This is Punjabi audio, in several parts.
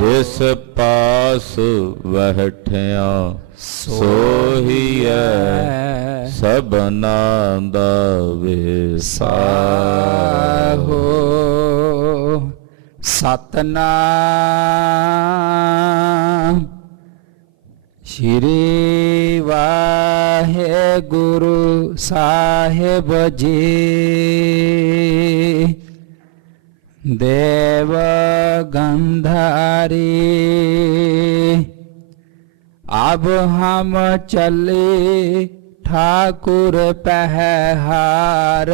जिस पास बैठिया सोहिए सबना दा विसाहो। सतनाम श्री वाहेगुरु साहिब जी। देव गंधारी अब हम चले ठाकुर पहहार।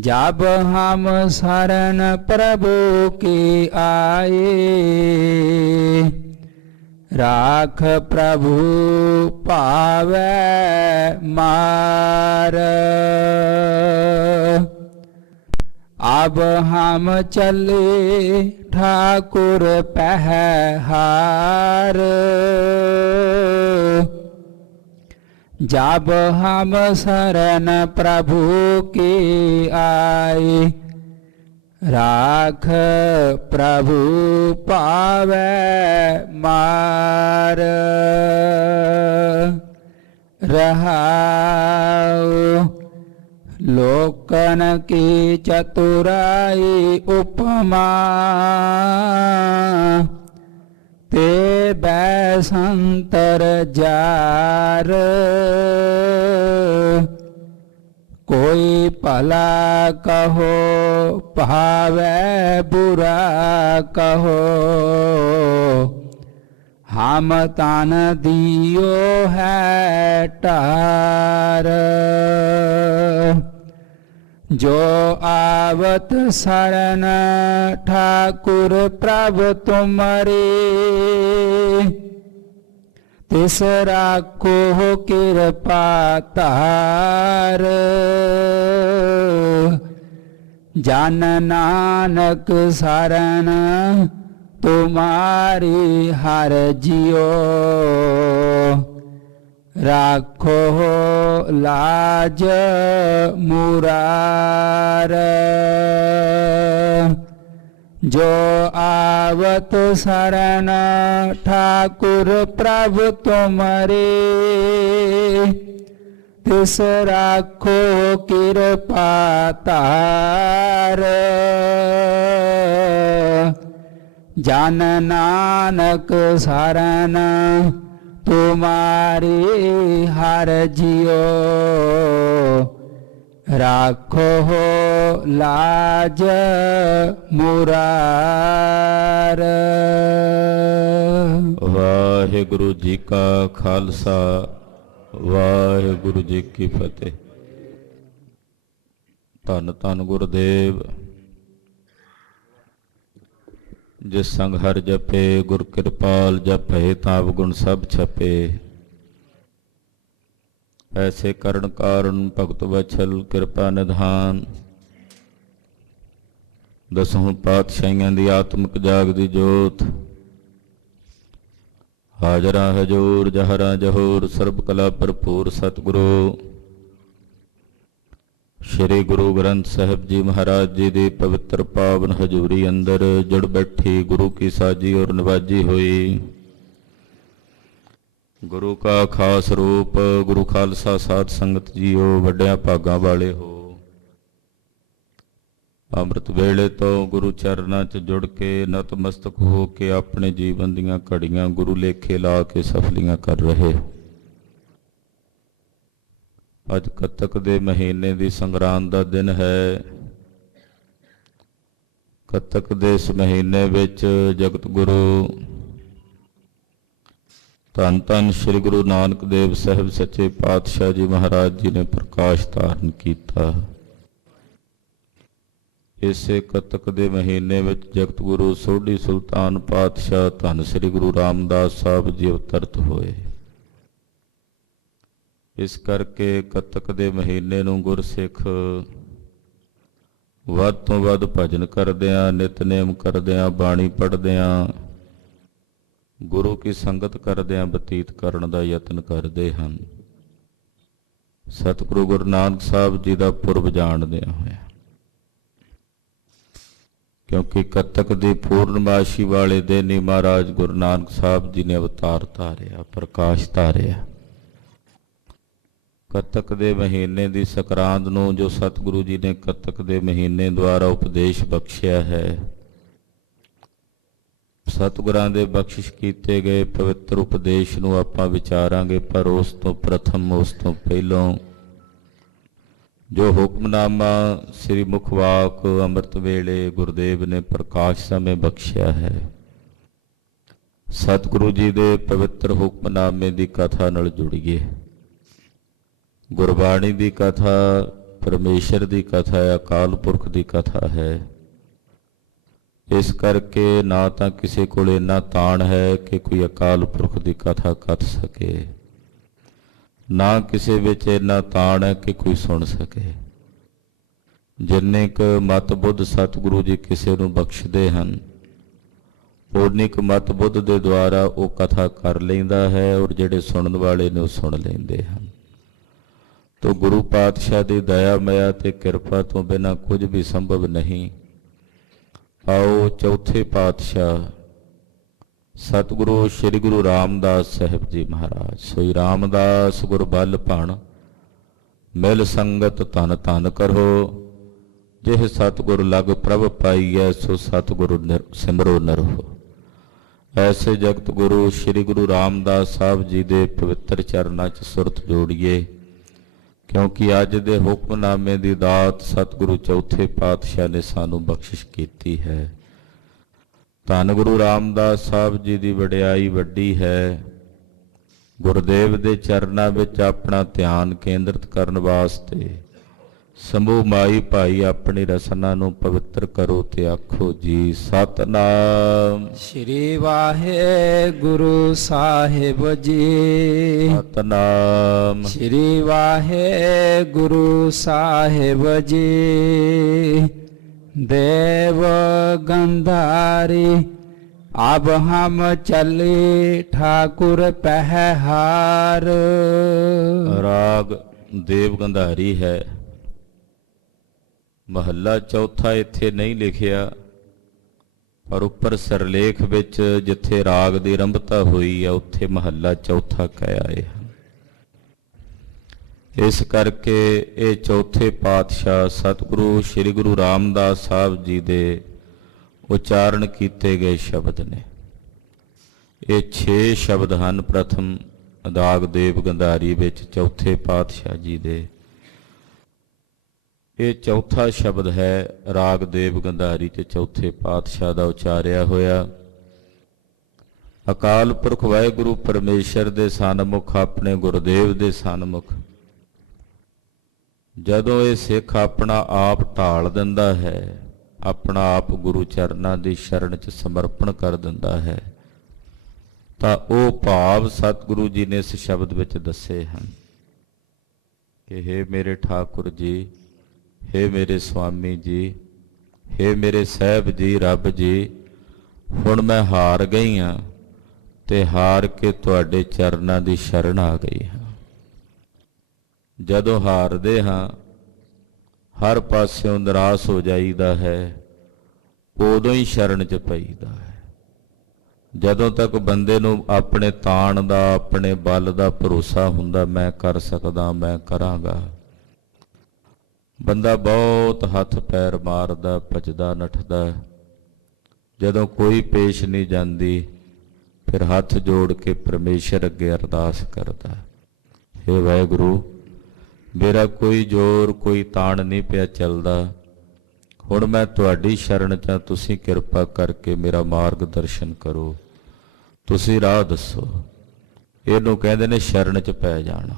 जब हम शरण प्रभु की आए राख प्रभु पावे मार। अब हम चले ठाकुर पहहार। जब हम शरण प्रभु की आए राख प्रभु पावे मार। रहाओ लोकन की चतुराई उपमा ते बैसंतर जार। कोई भला कहो भावे बुरा कहो हम तन दियो है टार। जो आवत शरण ठाकुर प्रभु तुम्हारे तिस राखो कृपा तार। जन नानक शरण तुम्हारी हर जियो राखो लाज मुरार। जो आवत शरण ठाकुर प्रभु तुम्हारे तिस राखो कृपा तार। जन नानक शरण तुम्हारी हर जियो राखो लाज मुरार। वाहिगुरु जी का खालसा वाहिगुरु जी की फतेह। धन धन गुरुदेव जिस संग हर जपे गुर कृपाल जपे ताप गुण सब छपे। ऐसे करण कारण भगत वछल कृपा निधान। दसों पातशाहियां दी आत्मक जागदी जोत हाजरा हजूर जहरा जहूर सर्ब कला भरपूर सतगुरु श्री गुरु ग्रंथ साहिब जी महाराज जी की पवित्र पावन हजूरी अंदर जुड़ बैठी गुरु की साजी और नवाजी हुई। गुरु का खास रूप गुरु खालसा साध संगत जीओ वड्डिया भागां वाले हो। अमृत वेले तो गुरु चरनां च जुड़ के नतमस्तक हो के अपने जीवन दीयां घड़ियां गुरु लेखे ला के सफलियां कर रहे हो। अज कतक दे महीने दी संगरांद दा दिन है। कतक दे इस महीने विच जगत गुरु धन धन श्री गुरु नानक देव साहिब सच्चे पातशाह जी महाराज जी ने प्रकाश धारण किया। इसे कतक दे महीने विच जगत गुरु सोढ़ी सुल्तान पातशाह धन श्री गुरु रामदास साहब जी अवतरत होए। इस करके कतक दे महीने नूं गुरसिख वध तो वध भजन करदियां नितनेम करदियां बाणी पढ़दियां गुरु की संगत करदियां बतीत करन दा यतन करदे हन। सतगुरु गुरु नानक साहब जी दा पुरब जाणदियां होया ਕਿਉਂਕਿ ਕੱਤਕ ਦੀ ਪੂਰਨਮਾਸ਼ੀ ਵਾਲੇ ਦਿਨ ਹੀ ਮਹਾਰਾਜ ਗੁਰੂ ਨਾਨਕ ਸਾਹਿਬ ਜੀ ਨੇ ਅਵਤਾਰ ਧਾਰਿਆ, ਪ੍ਰਕਾਸ਼ ਧਾਰਿਆ। ਕੱਤਕ ਦੇ ਮਹੀਨੇ ਦੀ ਸੰਕਰਾਂਤ ਨੂੰ ਜੋ ਸਤਿਗੁਰੂ ਜੀ ਨੇ ਕੱਤਕ ਦੇ ਮਹੀਨੇ ਦੁਆਰਾ ਉਪਦੇਸ਼ ਬਖਸ਼ਿਆ ਹੈ, ਸਤਿਗੁਰਾਂ ਦੇ ਬਖਸ਼ਿਸ਼ ਕੀਤੇ ਗਏ ਪਵਿੱਤਰ ਉਪਦੇਸ਼ ਨੂੰ ਆਪਾਂ ਵਿਚਾਰਾਂਗੇ। ਪਰ ਉਸ ਤੋਂ ਪ੍ਰਥਮ, ਉਸ ਤੋਂ ਪਹਿਲੋਂ ਜੋ ਹੁਕਮਨਾਮਾ ਸ੍ਰੀ ਮੁਖਵਾਕ ਅੰਮ੍ਰਿਤ ਵੇਲੇ ਗੁਰਦੇਵ ਨੇ ਪ੍ਰਕਾਸ਼ ਸਮੇਂ ਬਖਸ਼ਿਆ ਹੈ, ਸਤਿਗੁਰੂ ਜੀ ਦੇ ਪਵਿੱਤਰ ਹੁਕਮਨਾਮੇ ਦੀ ਕਥਾ ਨਾਲ ਜੁੜੀਏ। ਗੁਰਬਾਣੀ ਦੀ ਕਥਾ ਪਰਮੇਸ਼ਰ ਦੀ ਕਥਾ ਹੈ, ਅਕਾਲ ਪੁਰਖ ਦੀ ਕਥਾ ਹੈ। ਇਸ ਕਰਕੇ ਨਾ ਤਾਂ ਕਿਸੇ ਕੋਲ ਇੰਨਾ ਤਾਣ ਹੈ ਕਿ ਕੋਈ ਅਕਾਲ ਪੁਰਖ ਦੀ ਕਥਾ ਕਥ ਸਕੇ, ਨਾ ਕਿਸੇ ਵਿੱਚ ਇੰਨਾ ਤਾਣ ਹੈ ਕਿ ਕੋਈ ਸੁਣ ਸਕੇ। ਜਿੰਨੇ ਕੁ ਮਤ ਬੁੱਧ ਸਤਿਗੁਰੂ ਜੀ ਕਿਸੇ ਨੂੰ ਬਖਸ਼ਦੇ ਹਨ, ਉਨੀ ਕੁ ਮਤ ਬੁੱਧ ਦੇ ਦੁਆਰਾ ਉਹ ਕਥਾ ਕਰ ਲੈਂਦਾ ਹੈ, ਔਰ ਜਿਹੜੇ ਸੁਣਨ ਵਾਲੇ ਨੇ ਉਹ ਸੁਣ ਲੈਂਦੇ ਹਨ। ਤੋ ਗੁਰੂ ਪਾਤਸ਼ਾਹ ਦੀ ਦਇਆ ਮਾਇਆ ਤੇ ਕਿਰਪਾ ਤੋਂ ਬਿਨਾਂ ਕੁਝ ਵੀ ਸੰਭਵ ਨਹੀਂ। ਆਓ ਚੌਥੇ ਪਾਤਸ਼ਾਹ ਸਤਿਗੁਰੂ ਸ੍ਰੀ ਗੁਰੂ ਰਾਮਦਾਸ ਸਾਹਿਬ ਜੀ ਮਹਾਰਾਜ, ਸੋਈ ਰਾਮਦਾਸ ਗੁਰ ਬਲ ਭਣ ਮਿਲ ਸੰਗਤ ਧਨ ਧਨ ਕਰੋ, ਜਿਹ ਸਤਿਗੁਰ ਲਗ ਪ੍ਰਭ ਪਾਈਐ ਸੋ ਸਤਿਗੁਰੂ ਸਿਮਰੋ ਨਰੋ। ਐਸੇ ਜਗਤ ਗੁਰੂ ਸ੍ਰੀ ਗੁਰੂ ਰਾਮਦਾਸ ਸਾਹਿਬ ਜੀ ਦੇ ਪਵਿੱਤਰ ਚਰਨਾਂ 'ਚ ਸੁਰਤ ਜੋੜੀਏ, ਕਿਉਂਕਿ ਅੱਜ ਦੇ ਹੁਕਮਨਾਮੇ ਦੀ ਦਾਤ ਸਤਿਗੁਰੂ ਚੌਥੇ ਪਾਤਸ਼ਾਹ ਨੇ ਸਾਨੂੰ ਬਖਸ਼ਿਸ਼ ਕੀਤੀ ਹੈ। ਧੰਨ ਗੁਰੂ ਰਾਮਦਾਸ ਸਾਹਿਬ ਜੀ ਦੀ ਵਡਿਆਈ ਵੱਡੀ ਹੈ। ਗੁਰਦੇਵ ਦੇ ਚਰਨਾਂ ਵਿੱਚ ਆਪਣਾ ਧਿਆਨ ਕੇਂਦਰਿਤ ਕਰਨ ਵਾਸਤੇ ਸਮੂਹ ਮਾਈ ਭਾਈ ਆਪਣੀ ਰਸਨਾ ਨੂੰ ਪਵਿੱਤਰ ਕਰੋ ਤੇ ਆਖੋ ਜੀ ਸਤਨਾਮ ਸ਼੍ਰੀ ਵਾਹਿਗੁਰੂ ਸਾਹਿਬ ਜੀ। ਸਤਨਾਮ ਸ਼੍ਰੀ ਵਾਹਿਗੁਰੂ ਸਾਹਿਬ ਜੀ। ਦੇਵ ਗੰਧਾਰੀ अब हम चले ठाकुर पहहार। ਰਾਗ ਦੇਵ ਗੰਧਾਰੀ ਹੈ। ਮਹੱਲਾ ਚੌਥਾ ਇੱਥੇ ਨਹੀਂ ਲਿਖਿਆ, ਪਰ ਉੱਪਰ ਸਿਰਲੇਖ ਵਿੱਚ ਜਿੱਥੇ ਰਾਗ ਦੀ ਆਰੰਭਤਾ ਹੋਈ ਹੈ ਉੱਥੇ ਮਹੱਲਾ ਚੌਥਾ ਕਹਿ ਆਏ ਹਨ। ਇਸ ਕਰਕੇ ਇਹ ਚੌਥੇ ਪਾਤਸ਼ਾਹ ਸਤਿਗੁਰੂ ਸ੍ਰੀ ਗੁਰੂ ਰਾਮਦਾਸ ਸਾਹਿਬ ਜੀ ਦੇ ਉਚਾਰਨ ਕੀਤੇ ਗਏ ਸ਼ਬਦ ਨੇ। ਇਹ 6 ਸ਼ਬਦ ਹਨ ਪ੍ਰਥਮ ਰਾਗ ਦੇਵ ਗੰਧਾਰੀ ਵਿੱਚ ਚੌਥੇ ਪਾਤਸ਼ਾਹ ਜੀ ਦੇ। ਇਹ ਚੌਥਾ ਸ਼ਬਦ ਹੈ ਰਾਗ ਦੇਵ ਗੰਧਾਰੀ ਤੇ ਚੌਥੇ ਪਾਤਸ਼ਾਹ ਦਾ ਉਚਾਰਿਆ ਹੋਇਆ। ਅਕਾਲ ਪੁਰਖ ਵਾਹਿਗੁਰੂ ਪਰਮੇਸ਼ਰ ਦੇ ਸਨਮੁਖ, ਆਪਣੇ ਗੁਰਦੇਵ ਦੇ ਸਨਮੁਖ ਜਦੋਂ ਇਹ ਸਿੱਖ ਆਪਣਾ ਆਪ ਢਾਲ ਦਿੰਦਾ ਹੈ, ਆਪਣਾ ਆਪ ਗੁਰੂ ਚਰਨਾਂ ਦੀ ਸ਼ਰਨ 'ਚ ਸਮਰਪਣ ਕਰ ਦਿੰਦਾ ਹੈ, ਤਾਂ ਉਹ ਭਾਵ ਸਤਿਗੁਰੂ ਜੀ ਨੇ ਇਸ ਸ਼ਬਦ ਵਿੱਚ ਦੱਸੇ ਹਨ ਕਿ ਹੇ ਮੇਰੇ ਠਾਕੁਰ ਜੀ, ਹੇ ਮੇਰੇ ਸੁਆਮੀ ਜੀ, ਹੇ ਮੇਰੇ ਸਾਹਿਬ ਜੀ, ਰੱਬ ਜੀ, ਹੁਣ ਮੈਂ ਹਾਰ ਗਈ ਹਾਂ ਤੇ ਹਾਰ ਕੇ ਤੁਹਾਡੇ ਚਰਨਾਂ ਦੀ ਸ਼ਰਨ ਆ ਗਈ ਹਾਂ। ਜਦੋਂ ਹਾਰਦੇ ਹਾਂ, ਹਰ ਪਾਸਿਓਂ ਨਿਰਾਸ਼ ਹੋ ਜਾਈਦਾ ਹੈ, ਉਦੋਂ ਹੀ ਸ਼ਰਨ 'ਚ ਪਈਦਾ ਹੈ। ਜਦੋਂ ਤੱਕ ਬੰਦੇ ਨੂੰ ਆਪਣੇ ਤਾਣ ਦਾ, ਆਪਣੇ ਬਲ ਦਾ ਭਰੋਸਾ ਹੁੰਦਾ, ਮੈਂ ਕਰ ਸਕਦਾ, ਮੈਂ ਕਰਾਂਗਾ, ਬੰਦਾ ਬਹੁਤ ਹੱਥ ਪੈਰ ਮਾਰਦਾ, ਭੱਜਦਾ ਨੱਠਦਾ। ਜਦੋਂ ਕੋਈ ਪੇਸ਼ ਨਹੀਂ ਜਾਂਦੀ, ਫਿਰ ਹੱਥ ਜੋੜ ਕੇ ਪਰਮੇਸ਼ਰ ਅੱਗੇ ਅਰਦਾਸ ਕਰਦਾ, ਹੇ ਵਾਹਿਗੁਰੂ, ਮੇਰਾ ਕੋਈ ਜ਼ੋਰ, ਕੋਈ ਤਾਣ ਨਹੀਂ ਪਿਆ ਚੱਲਦਾ, ਹੁਣ ਮੈਂ ਤੁਹਾਡੀ ਸ਼ਰਨ 'ਚ, ਤੁਸੀਂ ਕਿਰਪਾ ਕਰਕੇ ਮੇਰਾ ਮਾਰਗ ਦਰਸ਼ਨ ਕਰੋ, ਤੁਸੀਂ ਰਾਹ ਦੱਸੋ। ਇਹਨੂੰ ਕਹਿੰਦੇ ਨੇ ਸ਼ਰਨ 'ਚ ਪੈ ਜਾਣਾ।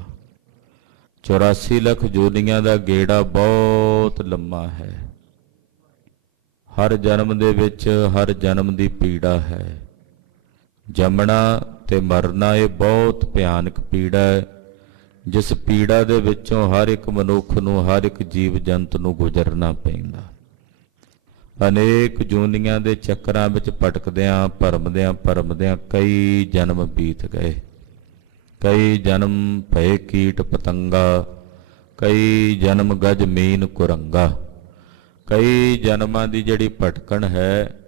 84 ਲੱਖ ਜੋਨੀਆਂ ਦਾ ਗੇੜਾ ਬਹੁਤ ਲੰਮਾ ਹੈ। ਹਰ ਜਨਮ ਦੇ ਵਿੱਚ ਹਰ ਜਨਮ ਦੀ ਪੀੜਾ ਹੈ। ਜੰਮਣਾ ਤੇ ਮਰਨਾ ਇਹ ਬਹੁਤ ਭਿਆਨਕ ਪੀੜਾ ਹੈ, ਜਿਸ ਪੀੜਾ ਦੇ ਵਿੱਚੋਂ ਹਰ ਇੱਕ ਮਨੁੱਖ ਨੂੰ, ਹਰ ਇੱਕ ਜੀਵ ਜੰਤ ਨੂੰ ਗੁਜ਼ਰਨਾ ਪੈਂਦਾ। ਅਨੇਕ ਜੂਨੀਆਂ ਦੇ ਚੱਕਰਾਂ ਵਿੱਚ ਭਟਕਦਿਆਂ ਭਰਮਦਿਆਂ ਕਈ ਜਨਮ ਬੀਤ ਗਏ। ਕਈ ਜਨਮ ਭਏ ਕੀਟ ਪਤੰਗਾ, ਕਈ ਜਨਮ ਗਜ ਮੀਨ ਕੁਰੰਗਾ, ਕਈ ਜਨਮਾਂ ਦੀ ਜਿਹੜੀ ਭਟਕਣ ਹੈ,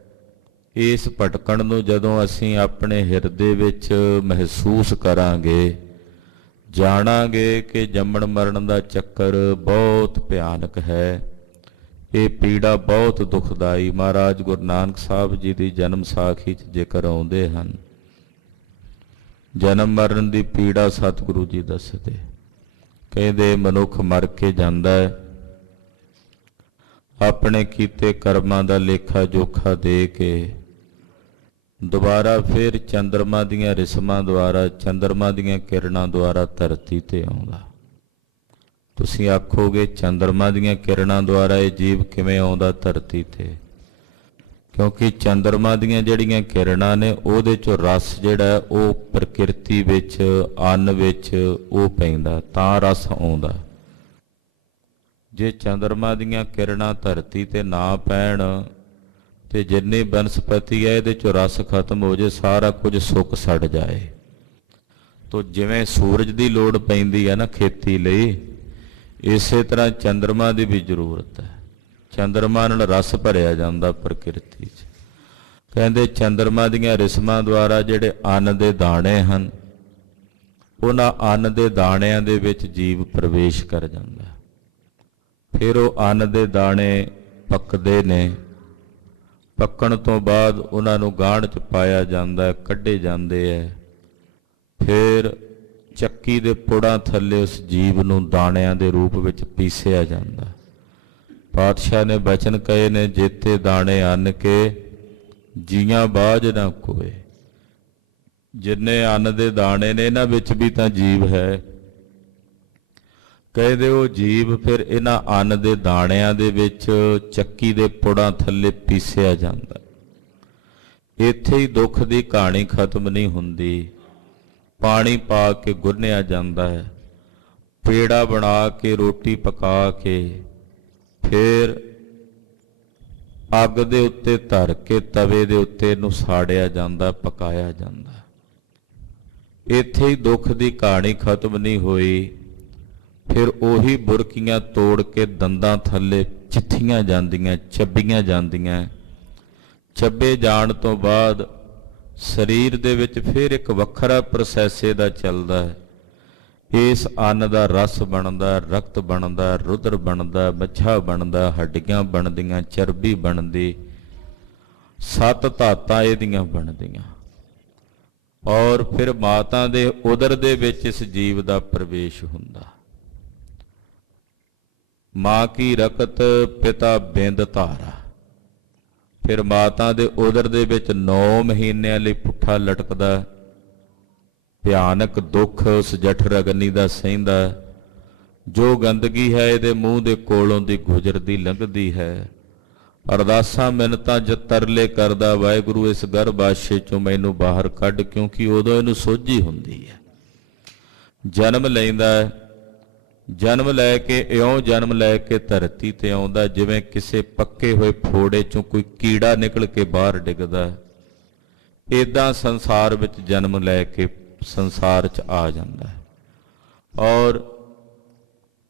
ਇਸ ਭਟਕਣ ਨੂੰ ਜਦੋਂ ਅਸੀਂ ਆਪਣੇ ਹਿਰਦੇ ਵਿੱਚ ਮਹਿਸੂਸ ਕਰਾਂਗੇ, ਜਾਣਾਂਗੇ ਕਿ ਜੰਮਣ ਮਰਨ ਦਾ ਚੱਕਰ ਬਹੁਤ ਭਿਆਨਕ ਹੈ, ਇਹ ਪੀੜਾ ਬਹੁਤ ਦੁਖਦਾਈ। ਮਹਾਰਾਜ ਗੁਰੂ ਨਾਨਕ ਸਾਹਿਬ ਜੀ ਦੀ ਜਨਮ ਸਾਖੀ 'ਚ ਜ਼ਿਕਰ ਆਉਂਦੇ ਹਨ। ਜਨਮ ਮਰਨ ਦੀ ਪੀੜਾ ਸਤਿਗੁਰੂ ਜੀ ਦੱਸਦੇ, ਕਹਿੰਦੇ ਮਨੁੱਖ ਮਰ ਕੇ ਜਾਂਦਾ ਹੈ, ਆਪਣੇ ਕੀਤੇ ਕਰਮਾਂ ਦਾ ਲੇਖਾ ਜੋਖਾ ਦੇ ਕੇ ਦੁਬਾਰਾ ਫਿਰ ਚੰਦਰਮਾ ਦੀਆਂ ਰਿਸਮਾਂ ਦੁਆਰਾ, ਚੰਦਰਮਾ ਦੀਆਂ ਕਿਰਨਾਂ ਦੁਆਰਾ ਧਰਤੀ ਤੇ ਆਉਂਦਾ। ਤੁਸੀਂ ਆਖੋਗੇ ਚੰਦਰਮਾ ਦੀਆਂ ਕਿਰਨਾਂ ਦੁਆਰਾ ਇਹ ਜੀਵ ਕਿਵੇਂ ਆਉਂਦਾ ਧਰਤੀ ਤੇ? ਕਿਉਂਕਿ ਚੰਦਰਮਾ ਦੀਆਂ ਜਿਹੜੀਆਂ ਕਿਰਨਾਂ ਨੇ ਉਹਦੇ 'ਚੋਂ ਰਸ ਜਿਹੜਾ ਉਹ ਪ੍ਰਕਿਰਤੀ ਵਿੱਚ, ਅੰਨ ਵਿੱਚ ਉਹ ਪੈਂਦਾ, ਤਾਂ ਰਸ ਆਉਂਦਾ। ਜੇ ਚੰਦਰਮਾ ਦੀਆਂ ਕਿਰਨਾਂ ਧਰਤੀ ਤੇ ਨਾ ਪੈਣ ਤੇ ਜਿੰਨੀ ਬਨਸਪਤੀ ਹੈ ਇਹਦੇ 'ਚੋਂ ਰਸ ਖਤਮ ਹੋ ਜੇ, ਸਾਰਾ ਕੁਝ ਸੁੱਕ ਸੜ ਜਾਏ। ਤੋ ਜਿਵੇਂ ਸੂਰਜ ਦੀ ਲੋੜ ਪੈਂਦੀ ਹੈ ਨਾ ਖੇਤੀ ਲਈ, ਇਸੇ ਤਰ੍ਹਾਂ ਚੰਦਰਮਾ ਦੀ ਵੀ ਜ਼ਰੂਰਤ ਹੈ। ਚੰਦਰਮਾ ਨਾਲ ਰਸ ਭਰਿਆ ਜਾਂਦਾ ਪ੍ਰਕਿਰਤੀ 'ਚ। ਕਹਿੰਦੇ ਚੰਦਰਮਾ ਦੀਆਂ ਰਿਸਮਾਂ ਦੁਆਰਾ ਜਿਹੜੇ ਅੰਨ ਦੇ ਦਾਣੇ ਹਨ, ਉਹਨਾਂ ਅੰਨ ਦੇ ਦਾਣਿਆਂ ਦੇ ਵਿੱਚ ਜੀਵ ਪ੍ਰਵੇਸ਼ ਕਰ ਜਾਂਦਾ। ਫਿਰ ਉਹ ਅੰਨ ਦੇ ਦਾਣੇ ਪੱਕਦੇ ਨੇ, ਪੱਕਣ ਤੋਂ ਬਾਅਦ ਉਹਨਾਂ ਨੂੰ ਗਾਂਢ 'ਚ ਪਾਇਆ ਜਾਂਦਾ, ਕੱਢੇ ਜਾਂਦੇ ਹੈ। ਫਿਰ ਚੱਕੀ ਦੇ ਪੁੜਾਂ ਥੱਲੇ ਉਸ ਜੀਵ ਨੂੰ ਦਾਣਿਆਂ ਦੇ ਰੂਪ ਵਿੱਚ ਪੀਸਿਆ ਜਾਂਦਾ। ਪਾਤਸ਼ਾਹ ਨੇ ਬਚਨ ਕਹੇ ਨੇ, ਜੇਤੇ ਦਾਣੇ ਅੰਨ ਕੇ ਜੀਆਂ ਬਾਝ ਨਾ ਕੋਏ। ਜਿੰਨੇ ਅੰਨ ਦੇ ਦਾਣੇ ਨੇ ਇਹਨਾਂ ਵਿੱਚ ਵੀ ਤਾਂ ਜੀਵ ਹੈ। ਕਹਿੰਦੇ ਉਹ ਜੀਵ ਫਿਰ ਇਹਨਾਂ ਅੰਨ ਦੇ ਦਾਣਿਆਂ ਦੇ ਵਿੱਚ ਚੱਕੀ ਦੇ ਪੁੜਾਂ ਥੱਲੇ ਪੀਸਿਆ ਜਾਂਦਾ। ਇੱਥੇ ਹੀ ਦੁੱਖ ਦੀ ਕਹਾਣੀ ਖਤਮ ਨਹੀਂ ਹੁੰਦੀ। ਪਾਣੀ ਪਾ ਕੇ ਗੁੰਨਿਆ ਜਾਂਦਾ ਹੈ, ਪੇੜਾ ਬਣਾ ਕੇ ਰੋਟੀ ਪਕਾ ਕੇ ਫਿਰ ਅੱਗ ਦੇ ਉੱਤੇ ਧਰ ਕੇ ਤਵੇ ਦੇ ਉੱਤੇ ਇਹਨੂੰ ਸਾੜਿਆ ਜਾਂਦਾ, ਪਕਾਇਆ ਜਾਂਦਾ। ਇੱਥੇ ਹੀ ਦੁੱਖ ਦੀ ਕਹਾਣੀ ਖਤਮ ਨਹੀਂ ਹੋਈ। ਫਿਰ ਉਹੀ ਬੁਰਕੀਆਂ ਤੋੜ ਕੇ ਦੰਦਾਂ ਥੱਲੇ ਚਿੱਥੀਆਂ ਜਾਂਦੀਆਂ, ਚੱਬੀਆਂ ਜਾਂਦੀਆਂ। ਚੱਬੇ ਜਾਣ ਤੋਂ ਬਾਅਦ ਸਰੀਰ ਦੇ ਵਿੱਚ ਫਿਰ ਇੱਕ ਵੱਖਰਾ ਪ੍ਰੋਸੈਸ ਇਹਦਾ ਚੱਲਦਾ ਹੈ। ਇਸ ਅੰਨ ਦਾ ਰਸ ਬਣਦਾ, ਰਕਤ ਬਣਦਾ, ਰੁਦਰ ਬਣਦਾ, ਮੱਛਾ ਬਣਦਾ, ਹੱਡੀਆਂ ਬਣਦੀਆਂ, ਚਰਬੀ ਬਣਦੀ, 7 ਧਾਤਾਂ ਇਹਦੀਆਂ ਬਣਦੀਆਂ। ਔਰ ਫਿਰ ਮਾਤਾ ਦੇ ਉਦਰ ਦੇ ਵਿੱਚ ਇਸ ਜੀਵ ਦਾ ਪ੍ਰਵੇਸ਼ ਹੁੰਦਾ। ਮਾਂ ਕੀ ਰਕਤ ਪਿਤਾ ਬਿੰਦ ਧਾਰਾ। ਫਿਰ ਮਾਤਾ ਦੇ ਉਦਰ ਦੇ ਵਿੱਚ 9 ਮਹੀਨਿਆਂ ਲਈ ਪੁੱਠਾ ਲਟਕਦਾ। ਭਿਆਨਕ ਦੁੱਖ ਉਸ ਜਠਰ ਅਗਨੀ ਦਾ ਸਹਿੰਦਾ। ਜੋ ਗੰਦਗੀ ਹੈ ਇਹਦੇ ਮੂੰਹ ਦੇ ਕੋਲੋਂ ਦੀ ਗੁਜ਼ਰਦੀ ਲੰਘਦੀ ਹੈ। ਅਰਦਾਸਾਂ ਮਿੰਨਤਾਂ ਜਦ ਤਰਲੇ ਕਰਦਾ, ਵਾਹਿਗੁਰੂ ਇਸ ਗਰਭਾਸ਼ੇ ਚੋਂ ਮੈਨੂੰ ਬਾਹਰ ਕੱਢ, ਕਿਉਂਕਿ ਉਦੋਂ ਇਹਨੂੰ ਸੋਝੀ ਹੁੰਦੀ ਹੈ। ਜਨਮ ਲੈਂਦਾ ਹੈ, ਜਨਮ ਲੈ ਕੇ ਇਉਂ ਜਨਮ ਲੈ ਕੇ ਧਰਤੀ ਤੇ ਆਉਂਦਾ ਜਿਵੇਂ ਕਿਸੇ ਪੱਕੇ ਹੋਏ ਫੋੜੇ ਚੋਂ ਕੋਈ ਕੀੜਾ ਨਿਕਲ ਕੇ ਬਾਹਰ ਡਿੱਗਦਾ। ਏਦਾਂ ਸੰਸਾਰ ਵਿੱਚ ਜਨਮ ਲੈ ਕੇ ਸੰਸਾਰ 'ਚ ਆ ਜਾਂਦਾ ਹੈ। ਔਰ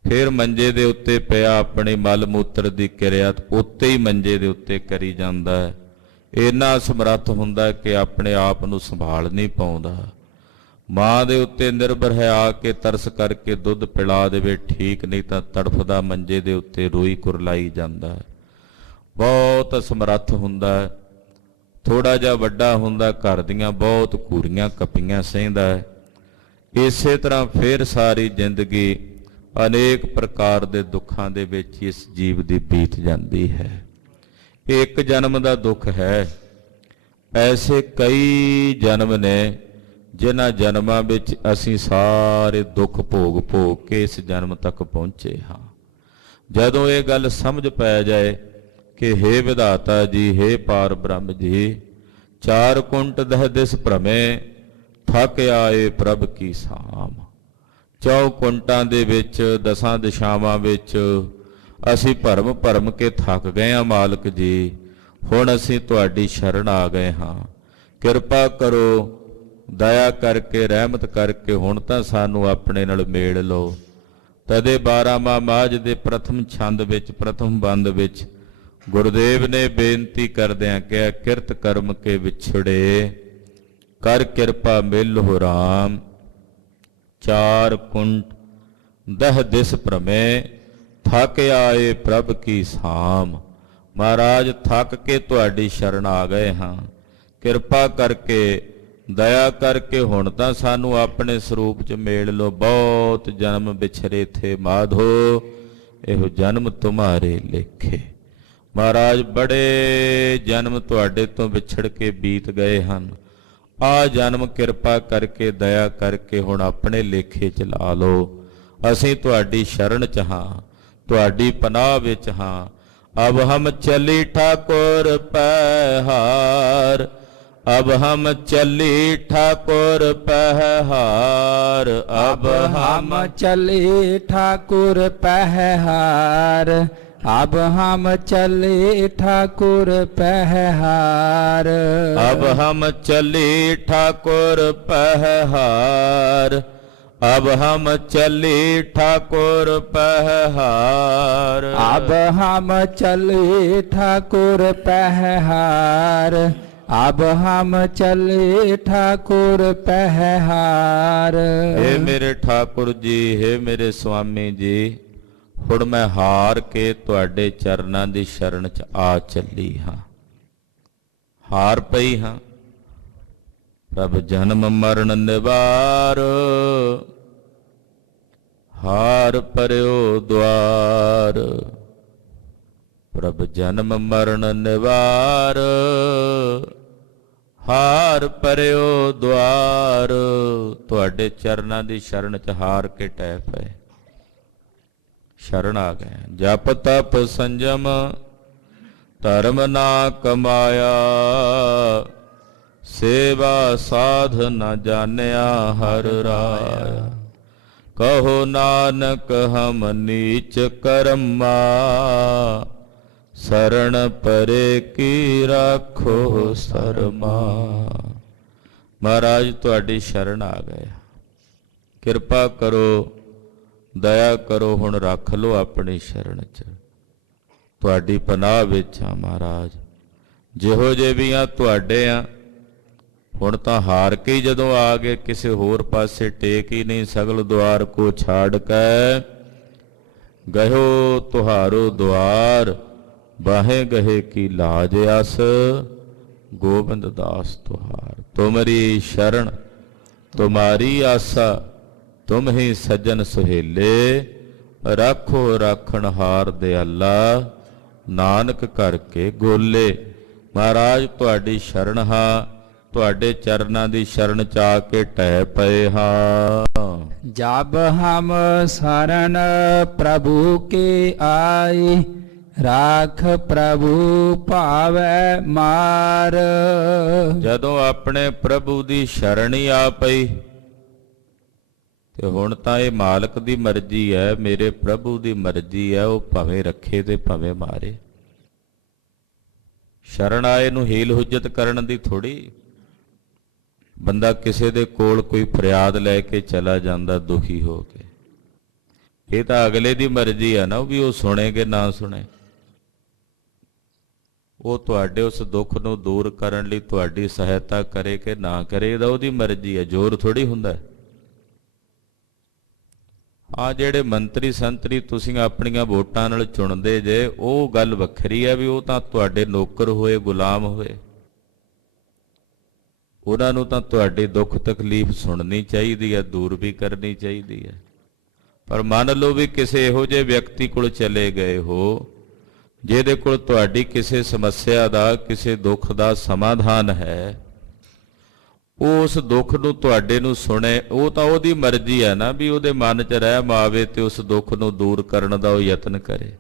ਫਿਰ ਮੰਜੇ ਦੇ ਉੱਤੇ ਪਿਆ ਆਪਣੀ ਮਲ ਮੂਤਰ ਦੀ ਕਿਰਿਆ ਉੱਤੇ ਹੀ ਮੰਜੇ ਦੇ ਉੱਤੇ ਕਰੀ ਜਾਂਦਾ ਹੈ। ਇੰਨਾ ਸਮਰੱਥ ਹੁੰਦਾ ਕਿ ਆਪਣੇ ਆਪ ਨੂੰ ਸੰਭਾਲ ਨਹੀਂ ਪਾਉਂਦਾ। ਮਾਂ ਦੇ ਉੱਤੇ ਨਿਰਭਰ ਹੈ, ਆ ਕੇ ਤਰਸ ਕਰਕੇ ਦੁੱਧ ਪਿਲਾ ਦੇਵੇ ਠੀਕ, ਨਹੀਂ ਤਾਂ ਤੜਫਦਾ ਮੰਜੇ ਦੇ ਉੱਤੇ ਰੋਈ ਕੁਰਲਾਈ ਜਾਂਦਾ। ਬਹੁਤ ਸਮਰੱਥ ਹੁੰਦਾ। ਥੋੜਾ ਜਿਹਾ ਵੱਡਾ ਹੁੰਦਾ, ਘਰ ਦੀਆਂ ਬਹੁਤ ਘੂਰੀਆਂ ਕੱਪੀਆਂ ਸਹਿੰਦਾ ਹੈ। ਇਸੇ ਤਰ੍ਹਾਂ ਫਿਰ ਸਾਰੀ ਜ਼ਿੰਦਗੀ ਅਨੇਕ ਪ੍ਰਕਾਰ ਦੇ ਦੁੱਖਾਂ ਦੇ ਵਿੱਚ ਇਸ ਜੀਵ ਦੀ ਬੀਤ ਜਾਂਦੀ ਹੈ। ਇਹ ਇੱਕ ਜਨਮ ਦਾ ਦੁੱਖ ਹੈ। ਐਸੇ ਕਈ ਜਨਮ ਨੇ ਜਿਨ੍ਹਾਂ ਜਨਮਾਂ ਵਿੱਚ ਅਸੀਂ ਸਾਰੇ ਦੁੱਖ ਭੋਗ ਭੋਗ ਕੇ ਇਸ ਜਨਮ ਤੱਕ ਪਹੁੰਚੇ ਹਾਂ। ਜਦੋਂ ਇਹ ਗੱਲ ਸਮਝ ਪੈ ਜਾਏ ਕਿ ਹੇ ਵਿਧਾਤਾ ਜੀ, ਹੇ ਪਾਰ ਬ੍ਰਹਮ ਜੀ, 4 ਕੁੰਟ ਦਹ ਦਿਸ ਭ੍ਰਮੇ ਥੱਕ ਆਏ ਪ੍ਰਭ ਕੀ ਸਾਮ। 4 ਕੁੰਟਾਂ ਦੇ ਵਿੱਚ, 10 ਦਿਸ਼ਾਵਾਂ ਵਿੱਚ ਅਸੀਂ ਭਰਮ ਕੇ ਥੱਕ ਗਏ ਹਾਂ ਮਾਲਕ ਜੀ। ਹੁਣ ਅਸੀਂ ਤੁਹਾਡੀ ਸ਼ਰਨ ਆ ਗਏ ਹਾਂ। ਕਿਰਪਾ ਕਰੋ, ਦਇਆ ਕਰਕੇ, ਰਹਿਮਤ ਕਰਕੇ ਹੁਣ ਤਾਂ ਸਾਨੂੰ ਆਪਣੇ ਨਾਲ ਮੇਲ ਲਓ। ਤਦੇ 12ਵਾਂ ਮਾਝ ਦੇ ਪ੍ਰਥਮ ਛੰਦ ਵਿੱਚ, ਪ੍ਰਥਮ ਬੰਦ ਵਿੱਚ ਗੁਰਦੇਵ ਨੇ ਬੇਨਤੀ ਕਰਦਿਆਂ ਕਿਹਾ, ਕਿਰਤ ਕਰਮ ਕੇ ਵਿਛੜੇ ਕਰ ਕਿਰਪਾ ਮਿਲਹੁ ਰਾਮ, ਚਾਰ ਕੁੰਟ ਦਹ ਦਿਸ ਭ੍ਰਮੇ ਥਕ ਆਏ ਪ੍ਰਭ ਕੀ ਸਾਮ। ਮਹਾਰਾਜ ਥੱਕ ਕੇ ਤੁਹਾਡੀ ਸ਼ਰਨ ਆ ਗਏ ਹਾਂ, ਕਿਰਪਾ ਕਰਕੇ ਦਇਆ ਕਰਕੇ ਹੁਣ ਤਾਂ ਸਾਨੂੰ ਆਪਣੇ ਸਰੂਪ 'ਚ ਮੇਲ ਲੋ। ਬਹੁਤ ਜਨਮ ਵਿਛਰੇ ਥੇ ਮਾਧੋ, ਇਹੋ ਜਨਮ ਤੁਮਾਰੇ ਲੇਖੇ। ਮਹਾਰਾਜ ਬੜੇ ਜਨਮ ਤੁਹਾਡੇ ਤੋਂ ਵਿਛੜ ਕੇ ਬੀਤ ਗਏ ਹਨ, ਆ ਜਨਮ ਕਿਰਪਾ ਕਰਕੇ ਦਇਆ ਕਰਕੇ ਹੁਣ ਆਪਣੇ ਲੇਖੇ 'ਚ ਲਾ ਲਓ। ਅਸੀਂ ਤੁਹਾਡੀ ਸ਼ਰਨ 'ਚ ਹਾਂ, ਤੁਹਾਡੀ ਪਨਾਹ ਵਿੱਚ ਹਾਂ। ਅਬ ਹਮ ਚਲੀ ਠਾਕੁਰ ਪਹਿਹਾਰ, अब हम चली ठाकुर पहहार, अब हम चले ठाकुर पहहार, अब हम चले ठाकुर पहहार। अब हम चली ठाकुर पहहार, अब हम चली ठाकुर पहहार। अब हम चले ठाकुर पहहार, अब हम चले ठाकुर पहहार। हे मेरे ठाकुर जी, हे मेरे स्वामी जी, ਹੁਣ ਮੈਂ ਹਾਰ ਕੇ ਤੁਹਾਡੇ ਚਰਨਾਂ ਦੀ ਸ਼ਰਨ 'ਚ ਆ ਚੱਲੀ ਹਾਂ, ਹਾਰ ਪਈ ਹਾਂ। ਪ੍ਰਭ ਜਨਮ ਮਰਨ ਨਿਵਾਰ, ਹਾਰ ਪਰਿਓ ਦੁਆਰ। ਪ੍ਰਭ ਜਨਮ ਮਰਨ ਨਿਵਾਰ, ਹਾਰ ਪਰਿਓ ਦੁਆਰ। ਤੁਹਾਡੇ ਚਰਨਾਂ ਦੀ ਸ਼ਰਨ 'ਚ ਹਾਰ ਕੇ ਟਹਿ ਪਏ, ਸ਼ਰਨ ਆ ਗਏ। ਜਪ ਤਪ ਸੰਜਮ ਧਰਮ ਨਾ ਕਮਾਇਆ, ਸੇਵਾ ਸਾਧ ਨ ਜਾਣਿਆ ਹਰ ਰਾਇਆ। ਕਹੋ ਨਾਨਕ ਹਮ ਨੀਚ ਕਰਮਾ, ਸਰਣ ਪਰੇ ਕੀ ਰਾਖੋ ਸਰਮਾ। ਮਹਾਰਾਜ ਤੁਹਾਡੀ ਸ਼ਰਨ ਆ ਗਏ, ਕਿਰਪਾ ਕਰੋ, ਦਇਆ ਕਰੋ, ਹੁਣ ਰੱਖ ਲਓ ਆਪਣੀ ਸ਼ਰਨ 'ਚ। ਤੁਹਾਡੀ ਪਨਾਹ ਵਿੱਚ ਆ ਮਹਾਰਾਜ, ਜਿਹੋ ਜਿਹੇ ਵੀ ਆ ਤੁਹਾਡੇ ਆ। ਹੁਣ ਤਾਂ ਹਾਰ ਕੇ ਹੀ ਜਦੋਂ ਆ ਗਏ, ਕਿਸੇ ਹੋਰ ਪਾਸੇ ਟੇਕ ਹੀ ਨਹੀਂ। ਸਗਲ ਦੁਆਰ ਕੋ ਛਾੜ ਕੇ ਗਇਓ ਤੁਹਾਰੋ ਦੁਆਰ, ਬਾਹੇ ਗਹੇ ਕੀ ਲਾਜ ਆਸ, ਗੋਬਿੰਦ ਦਾਸ ਤੁਹਾਰ। ਤੁਮਰੀ ਸ਼ਰਨ ਤੁਮਾਰੀ ਆਸਾ, ਤੁਮ ਹੀ ਸੱਜਣ ਸੁਹੇਲੇ, ਰਾਖੋ ਰਾਖਣ ਹਾਰ ਦਿਆਲਾ, ਨਾਨਕ ਕਰਕੇ ਗੋਲੇ। ਮਹਾਰਾਜ ਤੁਹਾਡੀ ਸ਼ਰਨ ਹਾਂ, ਤੁਹਾਡੇ ਚਰਨਾਂ ਦੀ ਸ਼ਰਨ 'ਚ ਆ ਕੇ ਟਹਿ ਪਏ ਹਾਂ। जब हम शरण प्रभु के आए, राख प्रभु पावै मार। ਜਦੋਂ ਆਪਣੇ ਪ੍ਰਭੂ ਦੀ ਸ਼ਰਨ ਹੀ ਆ ਪਈ, ਤੇ ਹੁਣ ਤਾਂ ਇਹ ਮਾਲਕ ਦੀ ਮਰਜ਼ੀ ਹੈ, ਮੇਰੇ ਪ੍ਰਭੂ ਦੀ ਮਰਜ਼ੀ ਹੈ, ਉਹ ਭਾਵੇਂ ਰੱਖੇ ਤੇ ਭਾਵੇਂ ਮਾਰੇ। ਸ਼ਰਨ ਆਏ ਨੂੰ ਹੀਲ ਹੁਜਤ ਕਰਨ ਦੀ ਥੋੜੀ। ਬੰਦਾ ਕਿਸੇ ਦੇ ਕੋਲ ਕੋਈ ਫਰਿਆਦ ਲੈ ਕੇ ਚਲਾ ਜਾਂਦਾ ਦੁਖੀ ਹੋ ਕੇ, ਇਹ ਤਾਂ ਅਗਲੇ ਦੀ ਮਰਜ਼ੀ ਹੈ ਨਾ ਵੀ ਉਹ ਸੁਣੇ ਕਿ ਨਾ ਸੁਣੇ। ਉਹ ਤੁਹਾਡੇ ਉਸ ਦੁੱਖ ਨੂੰ ਦੂਰ ਕਰਨ ਲਈ ਤੁਹਾਡੀ ਸਹਾਇਤਾ ਕਰੇ ਕਿ ਨਾ ਕਰੇ, ਇਹਦਾ ਉਹਦੀ ਮਰਜ਼ੀ ਹੈ, ਜ਼ੋਰ ਥੋੜੀ ਹੁੰਦਾ। ਆ ਜਿਹੜੇ ਮੰਤਰੀ ਸੰਤਰੀ ਤੁਸੀਂ ਆਪਣੀਆਂ ਵੋਟਾਂ ਨਾਲ ਚੁਣਦੇ ਜੇ, ਉਹ ਗੱਲ ਵੱਖਰੀ ਹੈ ਵੀ ਉਹ ਤਾਂ ਤੁਹਾਡੇ ਨੌਕਰ ਹੋਏ, ਗੁਲਾਮ ਹੋਏ। ਉਹਨਾਂ ਨੂੰ ਤਾਂ ਤੁਹਾਡੀ ਦੁੱਖ ਤਕਲੀਫ ਸੁਣਨੀ ਚਾਹੀਦੀ ਹੈ, ਦੂਰ ਵੀ ਕਰਨੀ ਚਾਹੀਦੀ ਹੈ। ਪਰ ਮੰਨ ਲਓ ਵੀ ਕਿਸੇ ਇਹੋ ਜਿਹੇ ਵਿਅਕਤੀ ਕੋਲ ਚਲੇ ਗਏ ਹੋ, ਜਿਹਦੇ ਕੋਲ ਤੁਹਾਡੀ ਕਿਸੇ ਸਮੱਸਿਆ ਦਾ, ਕਿਸੇ ਦੁੱਖ ਦਾ ਸਮਾਧਾਨ ਹੈ, ਉਹ ਉਸ ਦੁੱਖ ਨੂੰ ਤੁਹਾਡੇ ਨੂੰ ਸੁਣੇ, ਉਹ ਤਾਂ ਉਹਦੀ ਮਰਜ਼ੀ ਹੈ ਨਾ ਵੀ ਉਹਦੇ ਮਨ 'ਚ ਰਹਿਮ ਆਵੇ ਤੇ ਉਸ ਦੁੱਖ ਨੂੰ ਦੂਰ ਕਰਨ ਦਾ ਉਹ ਯਤਨ ਕਰੇ।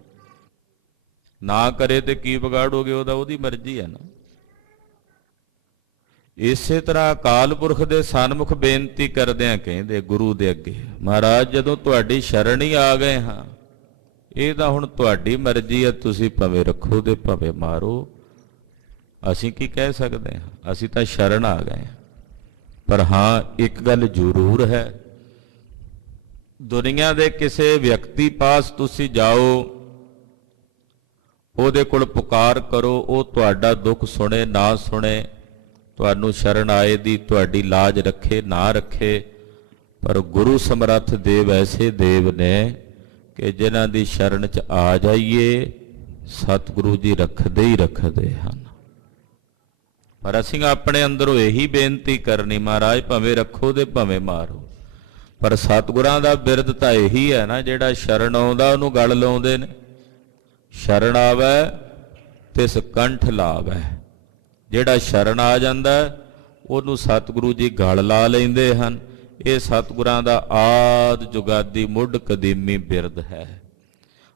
ਨਾ ਕਰੇ ਤੇ ਕੀ ਵਿਗਾੜੋਗੇ, ਉਹਦੀ ਮਰਜ਼ੀ ਹੈ ਨਾ। ਇਸੇ ਤਰ੍ਹਾਂ ਅਕਾਲ ਪੁਰਖ ਦੇ ਸਨਮੁਖ ਬੇਨਤੀ ਕਰਦਿਆਂ ਕਹਿੰਦੇ ਗੁਰੂ ਦੇ ਅੱਗੇ, ਮਹਾਰਾਜ ਜਦੋਂ ਤੁਹਾਡੀ ਸ਼ਰਨ ਹੀ ਆ ਗਏ ਹਾਂ, ਇਹ ਤਾਂ ਹੁਣ ਤੁਹਾਡੀ ਮਰਜ਼ੀ ਹੈ, ਤੁਸੀਂ ਭਾਵੇਂ ਰੱਖੋ ਤੇ ਭਾਵੇਂ ਮਾਰੋ। ਅਸੀਂ ਕੀ ਕਹਿ ਸਕਦੇ ਹਾਂ, ਅਸੀਂ ਤਾਂ ਸ਼ਰਨ ਆ ਗਏ ਹਾਂ। ਪਰ ਹਾਂ ਇੱਕ ਗੱਲ ਜ਼ਰੂਰ ਹੈ, ਦੁਨੀਆ ਦੇ ਕਿਸੇ ਵਿਅਕਤੀ ਪਾਸ ਤੁਸੀਂ ਜਾਓ, ਉਹਦੇ ਕੋਲ ਪੁਕਾਰ ਕਰੋ, ਉਹ ਤੁਹਾਡਾ ਦੁੱਖ ਸੁਣੇ ਨਾ ਸੁਣੇ, ਤੁਹਾਨੂੰ ਸ਼ਰਨ ਆਏ ਦੀ ਤੁਹਾਡੀ ਲਾਜ ਰੱਖੇ ਨਾ ਰੱਖੇ, ਪਰ ਗੁਰੂ ਸਮਰੱਥ ਦੇਵ ਐਸੇ ਦੇਵ ਨੇ ਕਿ ਜਿਨ੍ਹਾਂ ਦੀ ਸ਼ਰਨ 'ਚ ਆ ਜਾਈਏ ਸਤਿਗੁਰੂ ਜੀ ਰੱਖਦੇ ਹੀ ਰੱਖਦੇ ਹਨ। ਪਰ ਅਸੀਂ ਆਪਣੇ ਅੰਦਰੋਂ ਇਹੀ ਬੇਨਤੀ ਕਰਨੀ, ਮਹਾਰਾਜ ਭਾਵੇਂ ਰੱਖੋ ਤੇ ਭਾਵੇਂ ਮਾਰੋ, ਪਰ ਸਤਿਗੁਰਾਂ ਦਾ ਬਿਰਦ ਤਾਂ ਇਹੀ ਹੈ ਨਾ, ਜਿਹੜਾ ਸ਼ਰਨ ਆਉਂਦਾ ਉਹਨੂੰ ਗਲ ਲਾਉਂਦੇ ਨੇ। ਸ਼ਰਨ ਆਵੈ ਤਿਸ ਕੰਠ ਲਾਵੈ, ਜਿਹੜਾ ਸ਼ਰਨ ਆ ਜਾਂਦਾ ਉਹਨੂੰ ਸਤਿਗੁਰੂ ਜੀ ਗਲ ਲਾ ਲੈਂਦੇ ਹਨ। ਇਹ ਸਤਿਗੁਰਾਂ ਦਾ ਆਦ ਜੁਗਾਦੀ ਮੁੱਢ ਕਦੀਮੀ ਬਿਰਦ ਹੈ।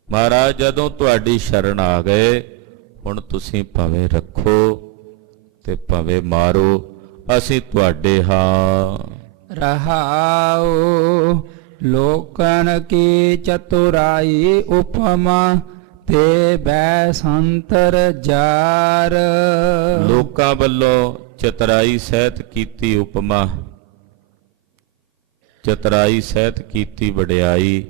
ਮਹਾਰਾਜ ਜਦੋਂ ਤੁਹਾਡੀ ਸ਼ਰਨ ਆ ਗਏ, ਹੁਣ ਤੁਸੀਂ ਭਾਵੇਂ ਰੱਖੋ ਤੇ ਭਾਵੇਂ ਮਾਰੋ, ਅਸੀਂ ਤੁਹਾਡੇ ਹਾਂ। ਰਹਾਉ ਲੋਕਨ ਕੀ ਚਤੁਰਾਈ ਉਪਮਾ ਤੇ ਬੈ ਸੰਤਰ ਜਾਰ। ਲੋਕਾਂ ਵੱਲੋਂ ਚਤੁਰਾਈ ਸਹਿਤ ਕੀਤੀ ਉਪਮਾ, ਚਤੁਰਾਈ ਸਹਿਤ ਕੀਤੀ ਵਡਿਆਈ,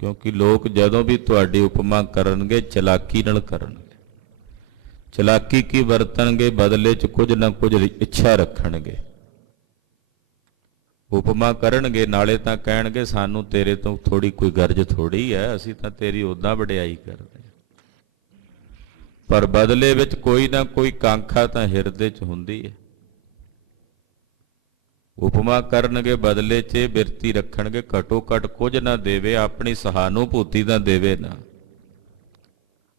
ਕਿਉਂਕਿ ਲੋਕ ਜਦੋਂ ਵੀ ਤੁਹਾਡੀ ਉਪਮਾ ਕਰਨਗੇ ਚਲਾਕੀ ਨਾਲ ਕਰਨਗੇ। ਚਲਾਕੀ ਕੀ ਵਰਤਣਗੇ, ਬਦਲੇ 'ਚ ਕੁਝ ਨਾ ਕੁਝ ਇੱਛਾ ਰੱਖਣਗੇ। ਉਪਮਾ ਕਰਨਗੇ ਨਾਲੇ ਤਾਂ ਕਹਿਣਗੇ ਸਾਨੂੰ ਤੇਰੇ ਤੋਂ ਥੋੜੀ ਕੋਈ ਗਰਜ ਥੋੜੀ ਹੈ, ਅਸੀਂ ਤਾਂ ਤੇਰੀ ਉੱਦਾਂ ਵਡਿਆਈ ਕਰਦੇ, ਪਰ ਬਦਲੇ ਵਿੱਚ ਕੋਈ ਨਾ ਕੋਈ ਕਾਂਖਾ ਤਾਂ ਹਿਰਦੇ 'ਚ ਹੁੰਦੀ ਹੈ। ਉਪਮਾ ਕਰਨਗੇ ਬਦਲੇ 'ਚ ਇਹ ਬਿਰਤੀ ਰੱਖਣਗੇ ਘਟੋ ਘਟ ਕੁਝ ਨਾ ਦੇਵੇ, ਆਪਣੀ ਸਹਾਨੂਭੂਤੀ ਤਾਂ ਦੇਵੇ ਨਾ।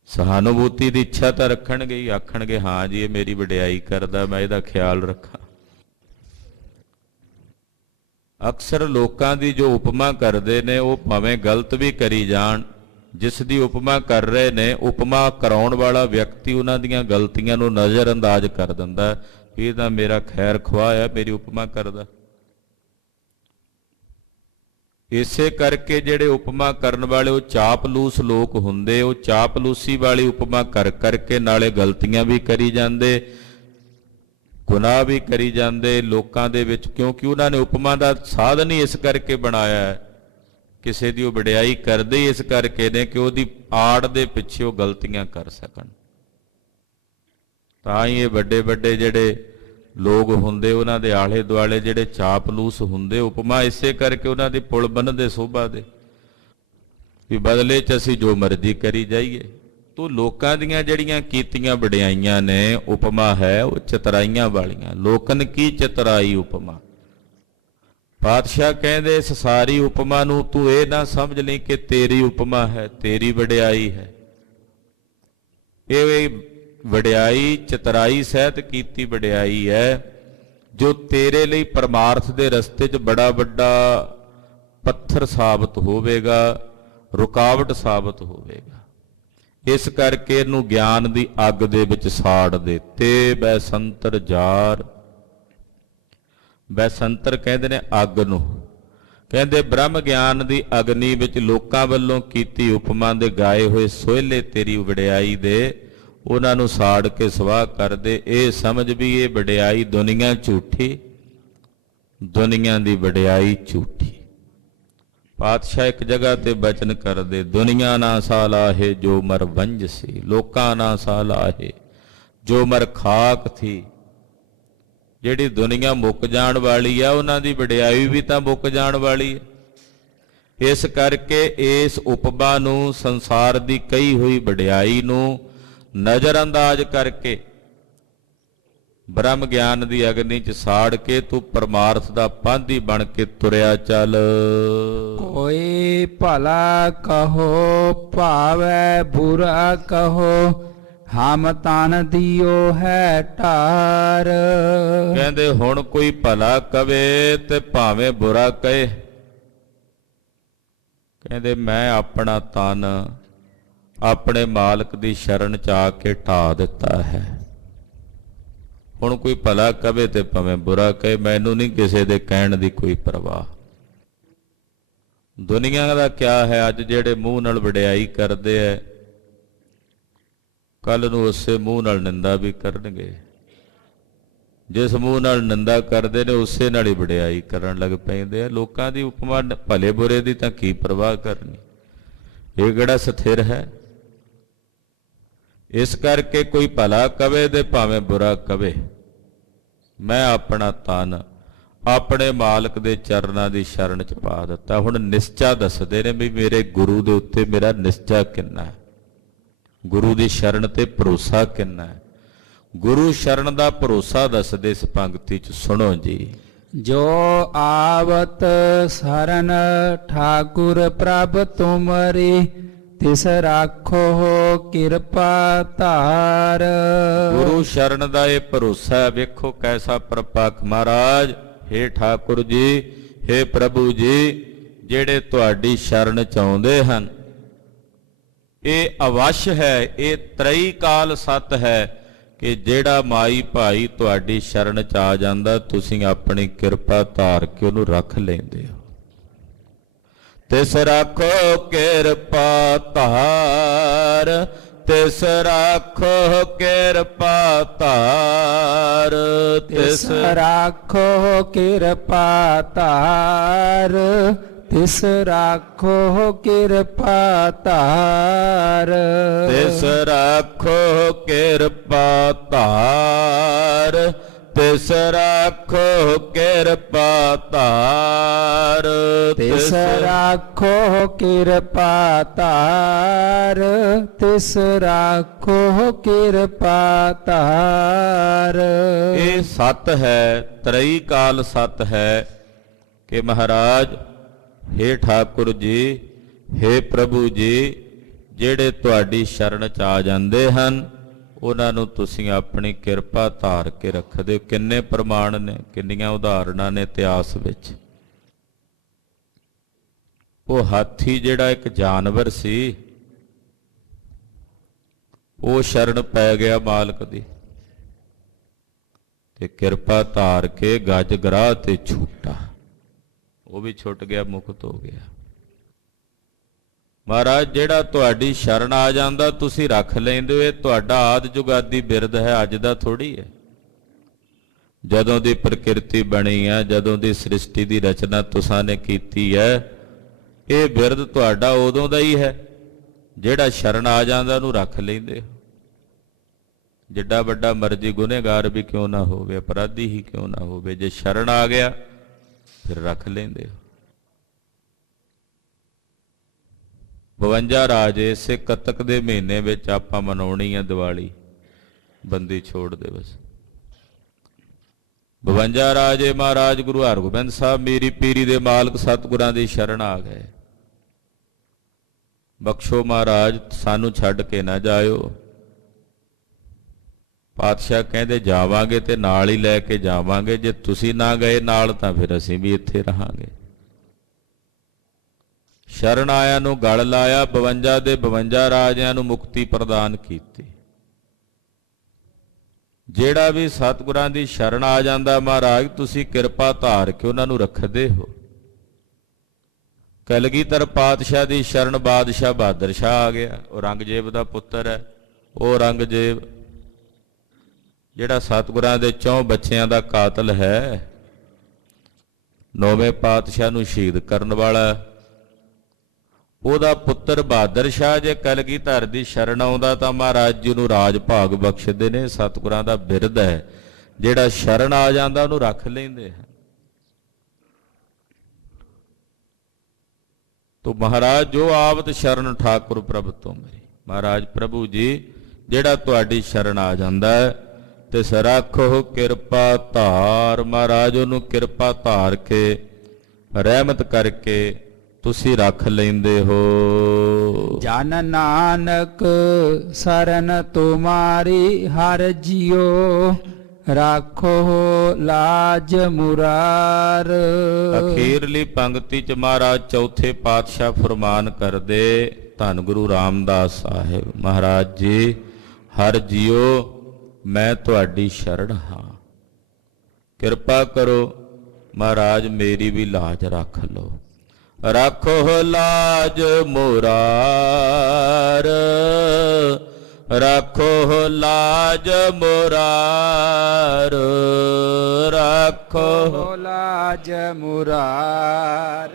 ਸਹਾਨੂਭੂਤੀ ਦੀ ਇੱਛਾ ਤਾਂ ਰੱਖਣਗੇ ਹੀ, ਆਖਣਗੇ ਹਾਂ ਜੀ ਇਹ ਮੇਰੀ ਵਡਿਆਈ ਕਰਦਾ, ਮੈਂ ਇਹਦਾ ਖਿਆਲ ਰੱਖਾਂ। ਅਕਸਰ ਲੋਕਾਂ ਦੀ ਜੋ ਉਪਮਾ ਕਰਦੇ ਨੇ ਉਹ ਭਾਵੇਂ ਗਲਤ ਵੀ ਕਰੀ ਜਾਣ, ਜਿਸ ਦੀ ਉਪਮਾ ਕਰ ਰਹੇ ਨੇ ਉਪਮਾ ਕਰਾਉਣ ਵਾਲਾ ਵਿਅਕਤੀ ਉਹਨਾਂ ਦੀਆਂ ਗਲਤੀਆਂ ਨੂੰ ਨਜ਼ਰਅੰਦਾਜ਼ ਕਰ ਦਿੰਦਾ, ਇਹ ਤਾਂ ਮੇਰਾ ਖੈਰ ਖੁਆਹ ਹੈ, ਮੇਰੀ ਉਪਮਾ ਕਰਦਾ। ਇਸੇ ਕਰਕੇ ਜਿਹੜੇ ਉਪਮਾ ਕਰਨ ਵਾਲੇ ਉਹ ਚਾਪਲੂਸ ਲੋਕ ਹੁੰਦੇ, ਉਹ ਚਾਪਲੂਸੀ ਵਾਲੀ ਉਪਮਾ ਕਰ ਕਰਕੇ ਨਾਲੇ ਗਲਤੀਆਂ ਵੀ ਕਰੀ ਜਾਂਦੇ, ਗੁਨਾਹ ਵੀ ਕਰੀ ਜਾਂਦੇ ਲੋਕਾਂ ਦੇ ਵਿੱਚ, ਕਿਉਂਕਿ ਉਹਨਾਂ ਨੇ ਉਪਮਾ ਦਾ ਸਾਧਨ ਹੀ ਇਸ ਕਰਕੇ ਬਣਾਇਆ ਹੈ, ਕਿਸੇ ਦੀ ਉਹ ਵਡਿਆਈ ਕਰਦੇ ਇਸ ਕਰਕੇ ਨੇ ਕਿ ਉਹਦੀ ਆੜ ਦੇ ਪਿੱਛੇ ਉਹ ਗਲਤੀਆਂ ਕਰ ਸਕਣ। ਤਾਂ ਹੀ ਇਹ ਵੱਡੇ ਵੱਡੇ ਜਿਹੜੇ ਲੋਕ ਹੁੰਦੇ ਉਹਨਾਂ ਦੇ ਆਲੇ ਦੁਆਲੇ ਜਿਹੜੇ ਚਾਪਲੂਸ ਹੁੰਦੇ, ਉਪਮਾ ਇਸੇ ਕਰਕੇ ਉਹਨਾਂ ਦੀ ਪੁਲ ਬੰਨ੍ਹਦੇ ਸੋਭਾ ਦੇ, ਵੀ ਬਦਲੇ 'ਚ ਅਸੀਂ ਜੋ ਮਰਜ਼ੀ ਕਰੀ ਜਾਈਏ। ਤੋ ਲੋਕਾਂ ਦੀਆਂ ਜਿਹੜੀਆਂ ਕੀਤੀਆਂ ਵਡਿਆਈਆਂ ਨੇ ਉਪਮਾ ਹੈ ਉਹ ਚਤਰਾਈਆਂ ਵਾਲੀਆਂ। ਲੋਕਨ ਕੀ ਚਤਰਾਈ ਉਪਮਾ। ਪਾਤਸ਼ਾਹ ਕਹਿੰਦੇ ਇਸ ਸਾਰੀ ਉਪਮਾ ਨੂੰ ਤੂੰ ਇਹ ਨਾ ਸਮਝ ਲਈ ਕਿ ਤੇਰੀ ਉਪਮਾ ਹੈ, ਤੇਰੀ ਵਡਿਆਈ ਹੈ। ਇਹ ਵਡਿਆਈ ਚਤਰਾਈ ਸਹਿਤ ਕੀਤੀ ਵਡਿਆਈ ਹੈ, ਜੋ ਤੇਰੇ ਲਈ ਪਰਮਾਰਥ ਦੇ ਰਸਤੇ 'ਚ ਬੜਾ ਵੱਡਾ ਪੱਥਰ ਸਾਬਤ ਹੋਵੇਗਾ, ਰੁਕਾਵਟ ਸਾਬਤ ਹੋਵੇਗਾ। ਇਸ ਕਰਕੇ ਇਹਨੂੰ ਗਿਆਨ ਦੀ ਅੱਗ ਦੇ ਵਿੱਚ ਸਾੜ ਦੇ। ਤੇ ਬੈਸੰਤਰ ਜਾਰ, ਬੈਸੰਤਰ ਕਹਿੰਦੇ ਨੇ ਅੱਗ ਨੂੰ, ਕਹਿੰਦੇ ਬ੍ਰਹਮ ਗਿਆਨ ਦੀ ਅਗਨੀ ਵਿੱਚ ਲੋਕਾਂ ਵੱਲੋਂ ਕੀਤੀ ਉਪਮਾ ਦੇ ਗਾਏ ਹੋਏ ਸੋਹਿਲੇ ਤੇਰੀ ਵਡਿਆਈ ਦੇ, ਉਹਨਾਂ ਨੂੰ ਸਾੜ ਕੇ ਸਵਾਹ ਕਰ ਦੇ। ਇਹ ਸਮਝ ਵੀ ਇਹ ਵਡਿਆਈ ਦੁਨੀਆ ਝੂਠੀ, ਦੁਨੀਆ ਦੀ ਵਡਿਆਈ ਝੂਠੀ। ਪਾਤਸ਼ਾਹ ਇੱਕ ਜਗ੍ਹਾ ਤੇ ਬਚਨ ਕਰਦੇ, ਦੁਨੀਆ ਨਾ ਸਾਲਾਹੇ ਜੋ ਮਰ ਵੰਜ ਸੀ, ਲੋਕਾਂ ਨਾ ਸਾਲਾਹੇ ਜੋ ਮਰ ਖਾਕ ਥੀ। ਜਿਹੜੀ ਦੁਨੀਆ ਮੁੱਕ ਜਾਣ ਵਾਲੀ ਆ ਉਹਨਾਂ ਦੀ ਵਡਿਆਈ ਵੀ ਤਾਂ ਮੁੱਕ ਜਾਣ ਵਾਲੀ ਹੈ। ਇਸ ਕਰਕੇ ਇਸ ਉਪਮਾ ਨੂੰ, ਸੰਸਾਰ ਦੀ ਕਹੀ ਹੋਈ ਵਡਿਆਈ ਨੂੰ ਨਜ਼ਰਅੰਦਾਜ਼ ਕਰਕੇ ਬ੍ਰਹਮ ਗਿਆਨ ਦੀ ਅਗਨੀ 'ਚ ਸਾੜ ਕੇ ਤੂੰ ਪਰਮਾਰਥ ਦਾ ਪਾਂਧੀ ਬਣ ਕੇ ਤੁਰਿਆ ਚੱਲ। ਕੋਈ ਭਲਾ ਕਹੋ ਭਾਵੈ ਬੁਰਾ ਕਹੋ, ਹਮ ਤਨ ਦਿਓ ਹੈ ਢਾਰ। ਕਹਿੰਦੇ ਹੁਣ ਕੋਈ ਭਲਾ ਕਵੇ ਤੇ ਭਾਵੇਂ ਬੁਰਾ ਕਹੇ, ਕਹਿੰਦੇ ਮੈਂ ਆਪਣਾ ਤਨ ਆਪਣੇ ਮਾਲਕ ਦੀ ਸ਼ਰਨ 'ਚ ਆ ਕੇ ਢਾ ਦਿੱਤਾ ਹੈ। ਹੁਣ ਕੋਈ ਭਲਾ ਕਵੇ ਤੇ ਭਾਵੇਂ ਬੁਰਾ ਕਹੇ, ਮੈਨੂੰ ਨਹੀਂ ਕਿਸੇ ਦੇ ਕਹਿਣ ਦੀ ਕੋਈ ਪਰਵਾਹ। ਦੁਨੀਆ ਦਾ ਕਿਆ ਹੈ, ਅੱਜ ਜਿਹੜੇ ਮੂੰਹ ਨਾਲ ਵਡਿਆਈ ਕਰਦੇ ਐ ਕੱਲ ਨੂੰ ਉਸੇ ਮੂੰਹ ਨਾਲ ਨਿੰਦਾ ਵੀ ਕਰਨਗੇ। ਜਿਸ ਮੂੰਹ ਨਾਲ ਨਿੰਦਾ ਕਰਦੇ ਨੇ ਉਸੇ ਨਾਲ ਹੀ ਵਡਿਆਈ ਕਰਨ ਲੱਗ ਪੈਂਦੇ ਆ। ਲੋਕਾਂ ਦੀ ਉਪਮਾ ਭਲੇ ਬੁਰੇ ਦੀ ਤਾਂ ਕੀ ਪਰਵਾਹ ਕਰਨੀ, ਇਹ ਕਿਹੜਾ ਸਥਿਰ ਹੈ। ਇਸ ਕਰਕੇ ਕੋਈ ਭਲਾ ਕਵੇ ਤੇ ਭਾਵੇਂ ਬੁਰਾ ਕਵੇ, ਮੈਂ ਆਪਣਾ ਤਨ ਆਪਣੇ ਮਾਲਕ ਦੇ ਚਰਨਾਂ ਦੀ ਸ਼ਰਨ ਚ ਪਾ ਦਿੱਤਾ। ਹੁਣ ਨਿਸ਼ਚਾ ਦੱਸਦੇ ਨੇ ਵੀ ਮੇਰੇ ਗੁਰੂ ਦੇ ਉੱਤੇ ਮੇਰਾ ਨਿਸ਼ਚਾ ਕਿੰਨਾ ਹੈ, ਗੁਰੂ ਦੀ ਸ਼ਰਨ ਤੇ ਭਰੋਸਾ ਕਿੰਨਾ ਹੈ। ਗੁਰੂ ਸ਼ਰਨ ਦਾ ਭਰੋਸਾ ਦੱਸਦੇ ਇਸ ਪੰਕਤੀ ਚ, ਸੁਣੋ ਜੀ। ਜੋ ਆਵਤ ਸਰਨ ਠਾਕੁਰ ਪ੍ਰਭ ਤੁਮਰੀ, ਤਿਸ ਰਾਖੋ ਕਿਰਪਾ ਧਾਰ। ਗੁਰੂ ਸ਼ਰਨ ਦਾ ਇਹ ਭਰੋਸਾ ਹੈ। ਵੇਖੋ ਕੈਸਾ ਪ੍ਰਪੱਖ। ਮਹਾਰਾਜ, ਹੇ ਠਾਕੁਰ ਜੀ, ਹੇ ਪ੍ਰਭੂ ਜੀ, ਜਿਹੜੇ ਤੁਹਾਡੀ ਸ਼ਰਨ ਚ ਆਉਂਦੇ ਹਨ, ਇਹ ਅਵਸ਼ ਹੈ, ਇਹ ਤ੍ਰਈ ਕਾਲ ਸਤ ਹੈ ਕਿ ਜਿਹੜਾ ਮਾਈ ਭਾਈ ਤੁਹਾਡੀ ਸ਼ਰਨ ਚ ਆ ਜਾਂਦਾ, ਤੁਸੀਂ ਆਪਣੀ ਕਿਰਪਾ ਧਾਰ ਕੇ ਉਹਨੂੰ ਰੱਖ ਲੈਂਦੇ ਹੋ। ਤਿਸ ਰਾਖੋ ਕਿਰਪਾ ਧਾਰ, ਤਿਸ ਰਾਖੋ ਕਿਰਪਾ ਧਾਰ, ਤਿਸ ਰਾਖੋ ਕਿਰਪਾ ਧਾਰ, ਤਿਸ ਰਾਖੋ ਕਿਰਪਾ ਧਾਰ। ਤਿਸ ਰਾਖੋ ਕਿਰਪਾ ਧਾਰ, ਤਿਸ ਰਾਖੋ ਕਿਰਪਾ ਧਾਰ, ਤਿਸ ਰਾਖੋ ਕਿਰਪਾ ਧਾਰ, ਤਿਸ ਰਾਖੋ ਕਿਰਪਾ ਧਾਰ। ਇਹ ਸਤ ਹੈ, ਤ੍ਰਈ ਕਾਲ ਸਤ ਹੈ ਕਿ ਮਹਾਰਾਜ, ਹੇ ਠਾਕੁਰ ਜੀ, ਹੇ ਪ੍ਰਭੂ ਜੀ, ਜਿਹੜੇ ਤੁਹਾਡੀ ਸ਼ਰਨ ਚ ਆ ਜਾਂਦੇ ਹਨ, ਉਹਨਾਂ ਨੂੰ ਤੁਸੀਂ ਆਪਣੀ ਕਿਰਪਾ ਧਾਰ ਕੇ ਰੱਖਦੇ ਹੋ। ਕਿੰਨੇ ਪ੍ਰਮਾਣ ਨੇ, ਕਿੰਨੀਆਂ ਉਦਾਹਰਨਾਂ ਨੇ ਇਤਿਹਾਸ ਵਿੱਚ। ਉਹ ਹਾਥੀ ਜਿਹੜਾ ਇੱਕ ਜਾਨਵਰ ਸੀ, ਉਹ ਸ਼ਰਨ ਪੈ ਗਿਆ ਮਾਲਕ ਦੀ, ਤੇ ਕਿਰਪਾ ਧਾਰ ਕੇ ਗੱਜ ਗਰਾਹ ਤੇ ਛੁੱਟਾ, ਉਹ ਵੀ ਛੁੱਟ ਗਿਆ, ਮੁਕਤ ਹੋ ਗਿਆ। ਮਹਾਰਾਜ, ਜਿਹੜਾ ਤੁਹਾਡੀ ਸ਼ਰਨ ਆ ਜਾਂਦਾ ਤੁਸੀਂ ਰੱਖ ਲੈਂਦੇ ਹੋ। ਇਹ ਤੁਹਾਡਾ ਆਦਿ ਜੁਗਾਦੀ ਬਿਰਦ ਹੈ, ਅੱਜ ਦਾ ਥੋੜੀ ਹੈ। ਜਦੋਂ ਦੀ ਪ੍ਰਕਿਰਤੀ ਬਣੀ ਹੈ, ਜਦੋਂ ਦੀ ਸ੍ਰਿਸ਼ਟੀ ਦੀ ਰਚਨਾ ਤੁਸਾਂ ਨੇ ਕੀਤੀ ਹੈ, ਇਹ ਬਿਰਦ ਤੁਹਾਡਾ ਉਦੋਂ ਦਾ ਹੀ ਹੈ। ਜਿਹੜਾ ਸ਼ਰਨ ਆ ਜਾਂਦਾ ਉਹਨੂੰ ਰੱਖ ਲੈਂਦੇ ਹੋ। ਜਿੱਡਾ ਵੱਡਾ ਮਰਜ਼ੀ ਗੁਨਹਗਾਰ ਵੀ ਕਿਉਂ ਨਾ ਹੋਵੇ, ਅਪਰਾਧੀ ਹੀ ਕਿਉਂ ਨਾ ਹੋਵੇ, ਜੇ ਸ਼ਰਨ ਆ ਗਿਆ ਫਿਰ ਰੱਖ ਲੈਂਦੇ ਹੋ। 52 ਰਾਜੇ ਇਸੇ ਕੱਤਕ ਦੇ ਮਹੀਨੇ ਵਿੱਚ ਆਪਾਂ ਮਨਾਉਣੀ ਹੈ ਦੀਵਾਲੀ, ਬੰਦੀ ਛੋੜ ਦਿਵਸ। 52 ਰਾਜੇ ਮਹਾਰਾਜ ਗੁਰੂ ਹਰਗੋਬਿੰਦ ਸਾਹਿਬ ਮੇਰੀ ਪੀਰੀ ਦੇ ਮਾਲਕ ਸਤਿਗੁਰਾਂ ਦੀ ਸ਼ਰਨ ਆ ਗਏ। ਬਖਸ਼ੋ ਮਹਾਰਾਜ, ਸਾਨੂੰ ਛੱਡ ਕੇ ਨਾ ਜਾਇਓ। ਪਾਤਸ਼ਾਹ ਕਹਿੰਦੇ ਜਾਵਾਂਗੇ ਤੇ ਨਾਲ ਹੀ ਲੈ ਕੇ ਜਾਵਾਂਗੇ, ਜੇ ਤੁਸੀਂ ਨਾ ਗਏ ਨਾਲ ਤਾਂ ਫਿਰ ਅਸੀਂ ਵੀ ਇੱਥੇ ਰਹਾਂਗੇ। ਸ਼ਰਨ ਆਇਆਂ ਨੂੰ ਗਲ ਲਾਇਆ, 52 ਦੇ 52 ਰਾਜਿਆਂ ਨੂੰ ਮੁਕਤੀ ਪ੍ਰਦਾਨ ਕੀਤੀ। ਜਿਹੜਾ ਵੀ ਸਤਿਗੁਰਾਂ ਦੀ ਸ਼ਰਨ ਆ ਜਾਂਦਾ ਮਹਾਰਾਜ, ਤੁਸੀਂ ਕਿਰਪਾ ਧਾਰ ਕੇ ਉਹਨਾਂ ਨੂੰ ਰੱਖਦੇ ਹੋ। ਕਲਗੀਧਰ ਪਾਤਸ਼ਾਹ ਦੀ ਸ਼ਰਨ ਬਾਦਸ਼ਾਹ ਬਹਾਦਰ ਸ਼ਾਹ ਆ ਗਿਆ, ਉਹ ਔਰੰਗਜ਼ੇਬ ਦਾ ਪੁੱਤਰ ਹੈ। ਉਹ ਔਰੰਗਜ਼ੇਬ ਜਿਹੜਾ ਸਤਿਗੁਰਾਂ ਦੇ 4 ਬੱਚਿਆਂ ਦਾ ਕਾਤਲ ਹੈ, 9ਵੇਂ ਪਾਤਸ਼ਾਹ ਨੂੰ ਸ਼ਹੀਦ ਕਰਨ ਵਾਲਾ, ਉਹਦਾ ਪੁੱਤਰ ਬਹਾਦਰ ਸ਼ਾਹ ਜੇ ਕਲਗੀਧਰ ਦੀ ਸ਼ਰਨ ਆਉਂਦਾ ਤਾਂ ਮਹਾਰਾਜ ਜੀ ਨੂੰ ਰਾਜ ਭਾਗ ਬਖਸ਼ਦੇ ਨੇ। ਸਤਿਗੁਰਾਂ ਦਾ ਬਿਰਦ ਹੈ, ਜਿਹੜਾ ਸ਼ਰਨ ਆ ਜਾਂਦਾ ਉਹਨੂੰ ਰੱਖ ਲੈਂਦੇ ਹਨ। ਤੋ ਮਹਾਰਾਜ, ਜੋ ਆਵਤ ਸ਼ਰਨ ਠਾਕੁਰ ਪ੍ਰਭ ਤੋਂ ਮੇਰੀ। ਮਹਾਰਾਜ ਪ੍ਰਭੂ ਜੀ, ਜਿਹੜਾ ਤੁਹਾਡੀ ਸ਼ਰਨ ਆ ਜਾਂਦਾ ਹੈ ਤੇ ਸਰਾਖੋ ਕਿਰਪਾ ਧਾਰ। ਮਹਾਰਾਜ, ਉਹਨੂੰ ਕਿਰਪਾ ਧਾਰ ਕੇ, ਰਹਿਮਤ ਕਰਕੇ ਤੁਸੀਂ ਰੱਖ ਲੈਂਦੇ ਹੋ। ਜਨ ਨਾਨਕ ਸਰਨ ਤੁਮਾਰੀ, ਹਰ ਜਿਉ ਰਾਖੋ ਲਾਜ ਮੁਰਾਰ। ਅਖੀਰਲੀ ਪੰਕਤੀ ਚ ਮਹਾਰਾਜ ਚੌਥੇ ਪਾਤਸ਼ਾਹ ਫਰਮਾਨ ਕਰਦੇ, ਧੰਨ ਗੁਰੂ ਰਾਮਦਾਸ ਸਾਹਿਬ ਮਹਾਰਾਜ ਜੀ, ਹਰ ਜਿਉ ਮੈਂ ਤੁਹਾਡੀ ਸ਼ਰਨ ਹਾਂ, ਕਿਰਪਾ ਕਰੋ ਮਹਾਰਾਜ, ਮੇਰੀ ਵੀ ਲਾਜ ਰੱਖ ਲਓ। ਰੱਖੋ ਲਾਜ ਮੁਰਾਰ, ਰੱਖੋ ਲਾਜ ਮੁਰਾਰ, ਰੱਖੋ ਲਾਜ ਮੁਰਾਰ,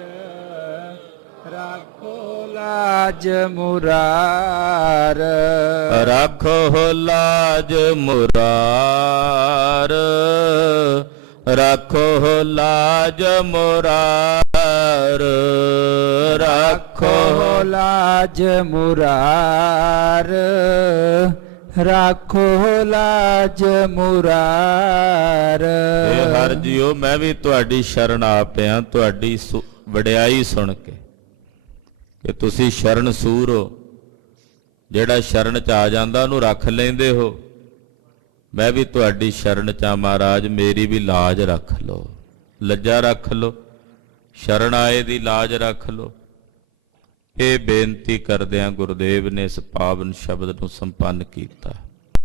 ਰੱਖੋ ਲਾਜ ਲਾਜ ਮੁਰਾਰ ਰਾਖੋ ਲਾਜ ਮੁਰਾਰ, ਰਾਖੋ ਲਾਜ ਮੁਰਾਰ, ਰਾਖੋ ਲਾਜ ਮੁਰਾਰ, ਰਾਖੋ ਲਾਜ ਮੁਰਾਰ। ਇਹ ਹਰ ਜੀਓ ਮੈਂ ਵੀ ਤੁਹਾਡੀ ਸ਼ਰਨ ਆ ਪਿਆ, ਤੁਹਾਡੀ ਵਡਿਆਈ ਸੁਣ ਕੇ ਕਿ ਤੁਸੀਂ ਸ਼ਰਨ ਸੂਰ ਹੋ। ਜਿਹੜਾ ਸ਼ਰਨ ਚ ਆ ਜਾਂਦਾ ਉਹਨੂੰ ਰੱਖ ਲੈਂਦੇ ਹੋ। ਮੈਂ ਵੀ ਤੁਹਾਡੀ ਸ਼ਰਨ ਚ ਆ ਮਹਾਰਾਜ, ਮੇਰੀ ਵੀ ਲਾਜ ਰੱਖ ਲਓ, ਲੱਜਾ ਰੱਖ ਲਓ, ਸ਼ਰਨ ਆਏ ਦੀ ਲਾਜ ਰੱਖ ਲਓ। ਇਹ ਬੇਨਤੀ ਕਰਦਿਆਂ ਗੁਰਦੇਵ ਨੇ ਇਸ ਪਾਵਨ ਸ਼ਬਦ ਨੂੰ ਸੰਪੰਨ ਕੀਤਾ।